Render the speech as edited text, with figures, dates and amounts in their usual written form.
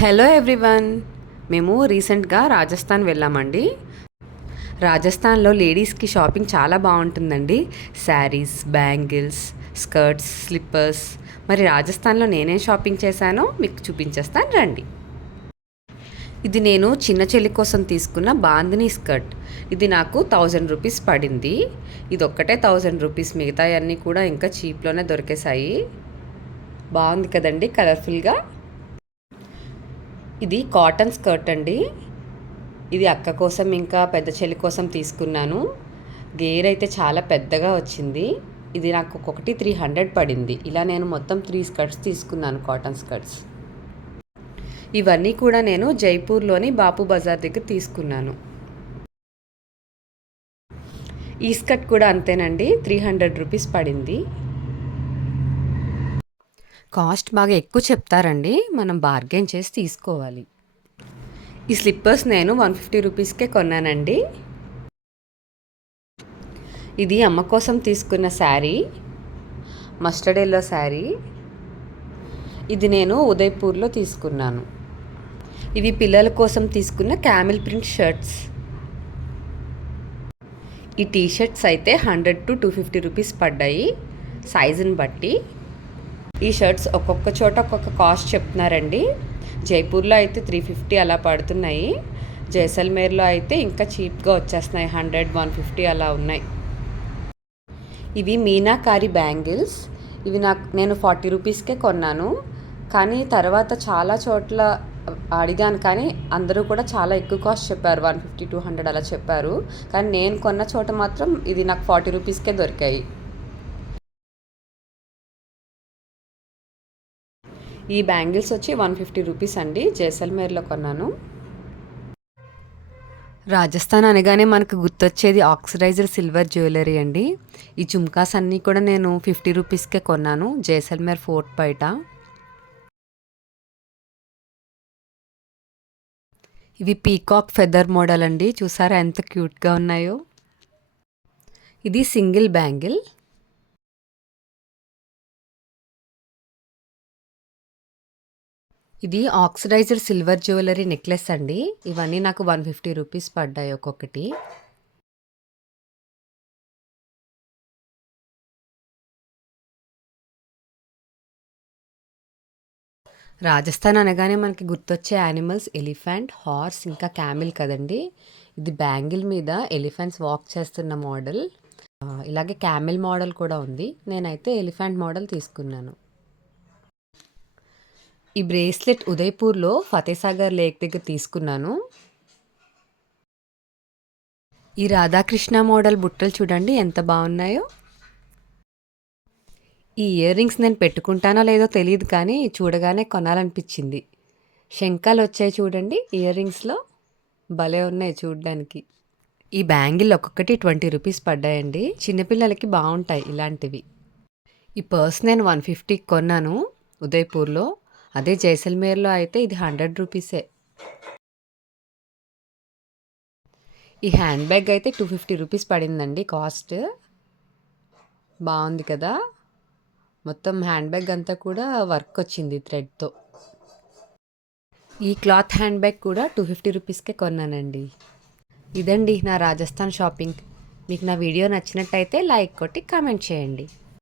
Hello everyone. మేము రీసెంట్గా రాజస్థాన్ వెళ్ళామండి. రాజస్థాన్లో లేడీస్కి షాపింగ్ చాలా బాగుంటుందండి. Saris, bangles, skirts, slippers. మరి రాజస్థాన్లో నేనేం షాపింగ్ చేశానో మీకు చూపించేస్తాను రండి. ఇది నేను చిన్న చెల్లి కోసం తీసుకున్న బాందినీ స్కర్ట్. ఇది నాకు 1000 రూపీస్ పడింది. ఇది ఒక్కటే 1000 రూపీస్, మిగతాయన్నీ కూడా ఇంకా చీప్లోనే దొరికేశాయి. బాగుంది కదండి, కలర్ఫుల్గా. ఇది కాటన్ స్కర్ట్ అండి. ఇది అక్క కోసం ఇంకా పెద్ద చెల్లి కోసం తీసుకున్నాను. గేర్ అయితే చాలా పెద్దగా వచ్చింది. ఇది నాకు ఒక్కొక్కటి 300 పడింది. ఇలా నేను మొత్తం 3 స్కర్ట్స్ తీసుకున్నాను, కాటన్ స్కర్ట్స్. ఇవన్నీ కూడా నేను జైపూర్లోని బాపు బజార్ దగ్గర తీసుకున్నాను. ఈ స్కర్ట్ కూడా అంతేనండి, 300 రూపీస్ పడింది. కాస్ట్ బాగా ఎక్కువ చెప్తారండి, మనం బార్గెన్ చేసి తీసుకోవాలి. ఈ స్లిప్పర్స్ నేను 150 రూపీస్కే కొన్నానండి. ఇది అమ్మ కోసం తీసుకున్న శారీ, మస్టర్డ్ ఎల్లో శారీ. ఇది నేను ఉదయ్పూర్లో తీసుకున్నాను. ఇవి పిల్లల కోసం తీసుకున్న క్యామిల్ ప్రింట్ షర్ట్స్. ఈ టీషర్ట్స్ అయితే 100 to 250 రూపీస్ పడ్డాయి, సైజుని బట్టి. ఈ షర్ట్స్ ఒక్కొక్క చోట ఒక్కొక్క కాస్ట్ చెప్తున్నారండి. జైపూర్లో అయితే 350 అలా పడుతున్నాయి. జైసల్మేర్లో అయితే ఇంకా చీప్గా వచ్చేస్తున్నాయి, 100, 150 అలా ఉన్నాయి. ఇవి మీనాకారి బ్యాంగిల్స్. ఇవి నేను 40 రూపీస్కే కొన్నాను. కానీ తర్వాత చాలా చోట్ల అడిగాను, కానీ అందరూ కూడా చాలా ఎక్కువ కాస్ట్ చెప్పారు, 150, 200 అలా చెప్పారు. కానీ నేను కొన్న చోట మాత్రం ఇది నాకు 40 రూపీస్కే దొరికాయి. ఈ బ్యాంగిల్స్ వచ్చి 150 రూపీస్ అండి, జైసల్మేర్లో కొన్నాను. రాజస్థాన్ అనగానే మనకు గుర్తొచ్చేది ఆక్సిడైజర్ సిల్వర్ జ్యువెలరీ అండి. ఈ చుమ్కాస్ అన్నీ కూడా నేను 50 రూపీస్కే కొన్నాను, జైసల్మేర్ ఫోర్ట్ బయట. ఇవి పీకాక్ ఫెదర్ మోడల్ అండి, చూసారా ఎంత క్యూట్గా ఉన్నాయో. ఇది సింగిల్ బ్యాంగిల్. ఇది ఆక్సిడైజర్ సిల్వర్ జ్యువెలరీ నెక్లెస్ అండి. ఇవన్నీ నాకు 150 రూపీస్ పడ్డాయి ఒక్కొక్కటి. రాజస్థాన్ అనగానే మనకి గుర్తొచ్చే యానిమల్స్ ఎలిఫెంట్, హార్స్, ఇంకా క్యామిల్ కదండి. ఇది బ్యాంగిల్ మీద ఎలిఫెంట్స్ వాక్ చేస్తున్న మోడల్. ఇలాగే క్యామిల్ మోడల్ కూడా ఉంది. నేనైతే ఎలిఫెంట్ మోడల్ తీసుకున్నాను. ఈ బ్రేస్లెట్ ఉదయ్పూర్లో ఫతేసాగర్ లేక్ దగ్గర తీసుకున్నాను. ఈ రాధాకృష్ణ మోడల్ బుట్టలు చూడండి ఎంత బాగున్నాయో. ఈ ఇయర్ రింగ్స్ నేను పెట్టుకుంటానో లేదో తెలియదు, కానీ చూడగానే కొనాలనిపించింది. శంఖాలు వచ్చాయి చూడండి ఇయర్ రింగ్స్లో, భలే ఉన్నాయి చూడడానికి. ఈ బ్యాంగిల్ ఒక్కొక్కటి 20 రూపీస్ పడ్డాయండి. చిన్నపిల్లలకి బాగుంటాయి ఇలాంటివి. ఈ పర్స్ నేను 150 కొన్నాను ఉదయ్పూర్లో. అదే జైసల్మేర్లో అయితే ఇది 100 రూపీసే. ఈ హ్యాండ్ బ్యాగ్ అయితే 250 రూపీస్ పడిందండి కాస్ట్. బాగుంది కదా, మొత్తం హ్యాండ్ బ్యాగ్ అంతా కూడా వర్క్ వచ్చింది థ్రెడ్తో. ఈ క్లాత్ హ్యాండ్ బ్యాగ్ కూడా 250 రూపీస్కే కొన్నానండి. ఇదండి నా రాజస్థాన్ షాపింగ్. మీకు నా వీడియో నచ్చినట్టయితే లైక్ కొట్టి కామెంట్ చేయండి.